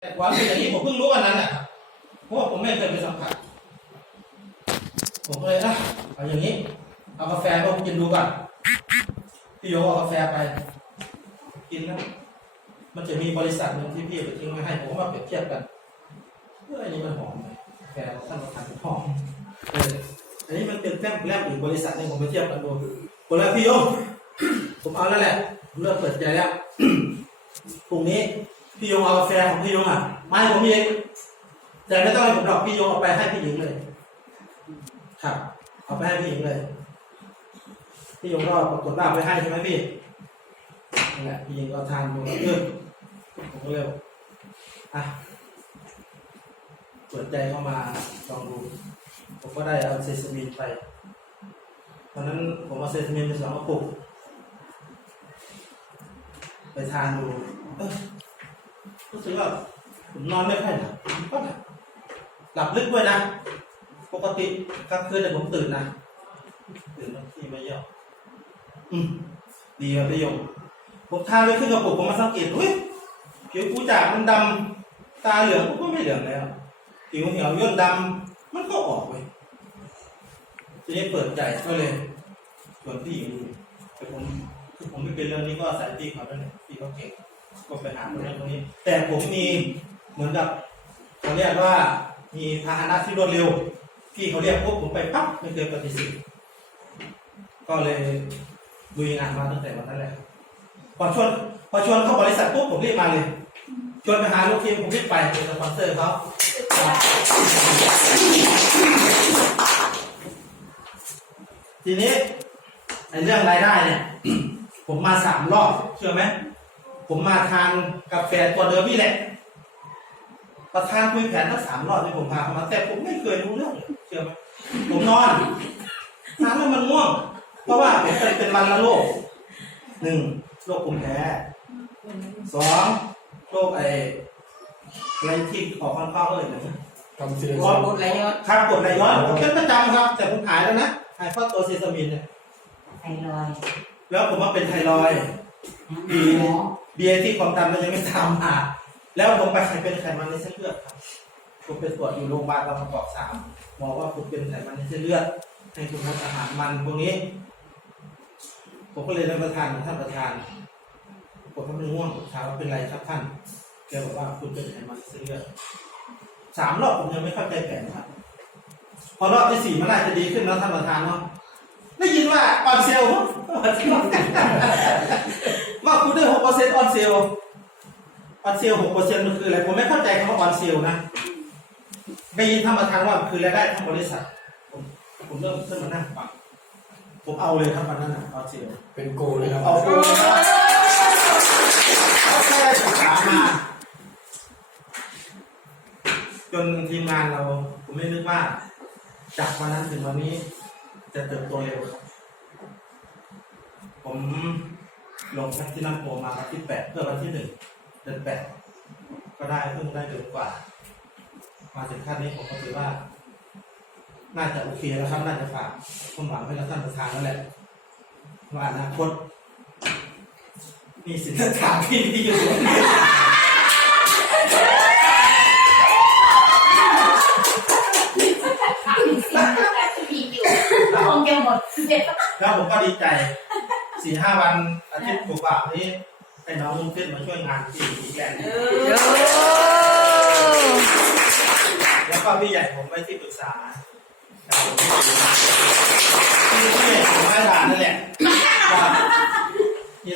แต่ความเป็นอย่างนี้ผมเพิ่งรู้วันนั้นแหละครับเพราะว่าผมไม่เคยไปสัมผัสผมก็เลยนะเอาอย่างนี้ เอากาแฟไปกินดูก่อนพี่โยเอากาแฟไป กินนะมันจะมีบริษัทหนึ่งที่พี่ไปทิ้งไว้ให้ผมมาเปรียบเทียบกันเฮ้ยอันนี้มันหอมเลยกาแฟของท่านประธานหอมเอออันนี้มันเป็นแต้มแรกอีกบริษัทหนึ่งผมไปเทียบกันดูคนละพี่โยผมเอาแล้วแหละเริ่มเปิดใจแล้วพรุ่งนี้ พี่ยงเอากาแฟของพี่ยงอะมาให้ผมเองแต่ไม่ต้องให้ผมหรอกพี่ยงเอาไปให้พี่หญิงเลย ครับ เอาไปให้พี่หญิงเลย พี่ยงก็กดลาไปให้ใช่ไหมพี่นั่นแหละพี่หญิงก็ทานดูแล้วเออผมก็เลยบอกอะเปิดใจเข้ามาลองดูผมก็ได้เอาเซซามินไปตอนนั้นผมเอาเซซามินไปสองกระปุกไปทานดูเออ รู้สึกว่าผมนอนไม่ค่อยหลับก็หลับหลับลึกด้วยนะ ปกติกลางคืนเนี่ยผมตื่นนะตื่นบางทีไม่ยอมอืมดีครับพี่ยงผมทานไปขึ้นกระปุกผมมาสังเกตอุ้ยผิวกูจากมันดำตาเหลืองผมก็ไม่เหลืองแล้วผิวเหี่ยวย่นดำมันก็ออกเว้ยทีนี้เปิดใจก็เลยชวนพี่หญิงดูแต่ผมคือผมไม่เป็นเรื่องนี้ก็อายพี่เขาด้วเนี่ยพี่เขาเก่ง ก็ไปหาตรงนี้ตรงนี้ แต่ผมมีเหมือนกับเขาเรียกว่ามีพาหนะที่รวดเร็วพี่เขาเรียกปุ๊บผมไปปั๊บไม่เคยปฏิเสธก็เลยลุยงานมาตั้งแต่วันนั้นแหละพอชวนพอชวนเข้าบริษัทปุ๊บผมรีบมาเลยชวนไปหาลูกทีมผมรีบไปเป็นสปอนเซอร์เขาทีนี้ไอ้เรื่องรายได้เนี่ย ผมมาสามรอบเชื่อไหม ผมมาทานกาแฟตัวเดิมนี่แหละ ประธานคุยแผนทั้งสามรอบที่ผมพาเขามาแต่ผมไม่เคยรู้เรื่องเลยเชื่อไหมผมนอนทานแล้วมันง่วง เพราะว่าผมเคยเป็นวันละโรคหนึ่งโรคภูมิแพ้สองโรคไอ้อะไรที่ออกข้างๆเลยนะทำเสียงกดไหลย้อนครับกดไหลย้อนผมเป็นประจำครับ แต่ผมหายแล้วนะหายเพราะตัวเซซามินเนี่ยไทรอยด์แล้วผมว่าเป็นไทรอยด์ดีหมอ เบียร์ที่ความดันมันยังไม่ตามมาแล้วผมไปไขเป็นไขมันในเส้นเลือดครับผมไปตรวจอยู่โรงพยาบาลบางประกอบสามหมอว่าผมเป็นไขมันในเส้นเลือดให้คุณทานอาหารมันพวกนี้ ผมก็เลยได้ประทานของท่านประธานผมก็ไม่ง่วงผมถามว่าเป็นไรครับท่านแกบอกว่าคุณเป็นไขมันในเส้นเลือดสามรอบผมยังไม่เข้าใจแผนครับ พอรอบที่สี่มันน่าจะดีขึ้นแล้วท่านประธานเนาะได้ยินว่าออนเซลล์ คุณได้หกเปอร์เซ็นต์ออนเซลออนเซลหกเปอร์เซ็นต์มันคืออะไร ผมไม่เข้าใจคำว่าออนเซลนะได้ยินท่านประธานว่ามันคือรายได้ทั้งบริษัท ผมผมเริ่มขึ้นมานั่งฟังผมเอาเลยครับวันนั้นนะออนเซลเป็นโกเลยครับเอาเลยเอาแค่ศึกษามา จนทีมงานเรา ผมไม่นึกว่า จากวันนั้นถึงวันนี้ จะเติบโตเร็วครับผม ลงแท็กที่นั่งโพมาวันที่แปดเพื่อวันที่หนึ่งเดือนแปดก็ได้เพิ่งได้เดือนกว่า มาถึงขั้นนี้ผมก็ถือว่า น่าจะโอเคแล้วครับน่าจะฝากความหวังให้กับท่านประธานแล้วแหละว่าอนาคตมีสินค้าที่ดีอยู่มีอยู่คงจะหมดเจ็บแล้วผมก็ดีใจ สี่ห้าวันอาทิตย์กว่าๆนี้ให้น้องลุงขึ้นมาช่วยงานที่อีกแลนด์แล้วก็พี่ใหญ่ผมไว้ที่ปรึกษาครับผมที่ผู้ใหญ่ผมให้ทานนั่นแหละ